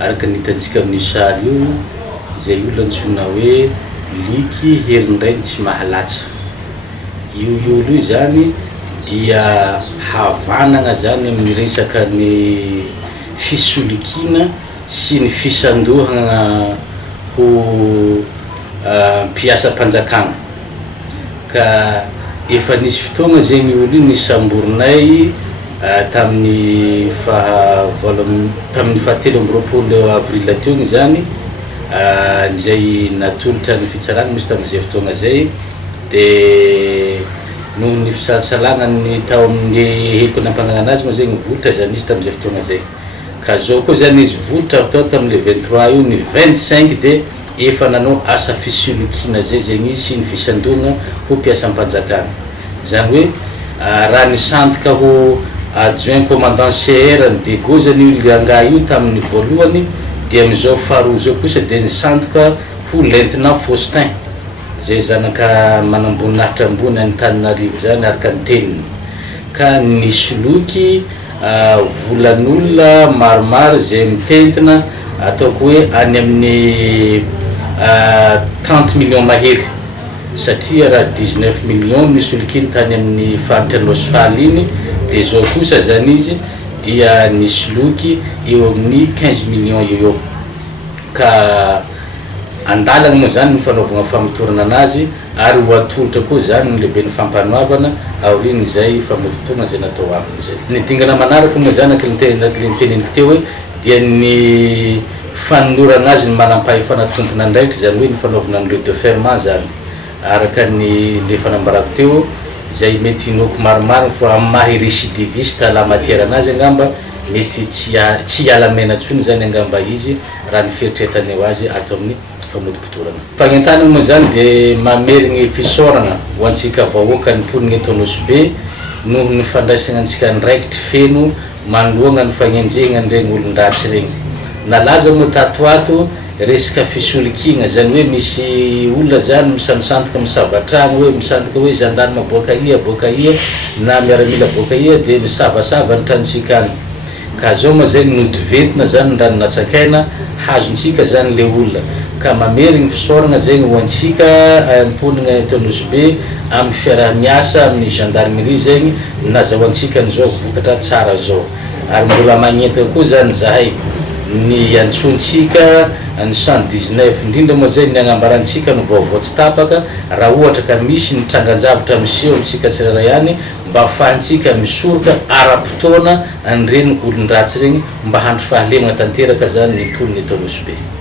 araka nitantsika amin'ny sary io zay olo antsoina hoe liky herindrainy tsy mahalatsa. Io olo io zany dia havanagna zany amin'ny resaka ny fisolikina sy ny fisandohana ho mpiasa panjakana. Ka efa nisy fotoagna zegny olo io nisy samborinay tamin'ny fahatelo amby roapolo avril teo zany zay natolotra ny fitsarana misy tamin'izay fotoagna zay. De noho ny fisalatsalagna ny tao amin'ny heliko nampanagna anazy moa zegny votra zany izy tamin'izay fotoagna zay. Ka zao koa zany izy votra tao tamin'le 23 io ny 25 de efa nanao asa fisolokina zay zegny izy sy ny fisandohana ho mpiasam-panjakana. Zany hoe raha nisandoka ho adjoint commandant CR de Gaulle zany io Lianga io tamin'ny voalohany, dia amizao faharoa zao kosa de nisandoka ho lieutenant Faustin zay zanaka manamboninahitra ambony Antananarivo zany araka ny teniny. Ka nisoloky volan'olona maromaro zay mitentina ataoko hoe any amin'ny 30 millions mahery, satria raha 19 millions nisolokiny tany amin'ny faritra Nosfaly iny, de zao kosa zany izy dia nisoloky eo amin'ny 15 millions eo. Ka andalana moa zany ny fanaovana famotorana anazy ary ho atolotra koa zany ny lehibe ny fampanoavana aorin'izay famototona zay natao aminy zay. Ny dingana manaraka moa zany niteneniko teo hoe dia ny fanorana azy ny manampahefana tompona andraikitra, zany hoe ny fanaovana ny le de ferment zany araka ny le fanambarako teo zay mety inoko maromaro fa amin'ny maha récidiviste la matière anazy angamba mety tsy ialamena ntsony zany angamba izy raha ny fieritretany eo azy atao amin'ny famotom-pitorana. Fagnentanana moa zany de mamerigny fisaorana ho antsika vahoaka ny mponina eto Nosbe noho ny fandraisana antsika ndraikitry feno manoloana ny fagnenjehana regny olon-dratsy regny. Nalaza moa tatoato resaka fisolikina, zany hoe misy olona zany misamisandoka misavatrano hoe misandoka hoe gendarme boaka ia na miaramila boaka ia de misavasava ny tranontsika any. Ka zao moa zany nodiventina zany ndrano natsakaina hazontsika zany le olona. Ka mamerigny fisaorana zegny ho antsika mponina eto Nosbe amin'ny fiarah-miasa amin'ny gendarmerie zegny nazahoantsika n'izao vokatra tsara zao. Ary mbola magnetaka koa zany zahay ny antsontsika ny 119 indrindra moa zay ny agnambarantsika ny vaovao tsy tapaka raha ohatra ka misy ny trangan-javatra miseho amintsika tsirairay ihany mba ahafahantsika misoroka ara-potoana an'ireny olon-dratsy regny mba handro fahalemana tanteraka zany ny mponina eto Nosbe.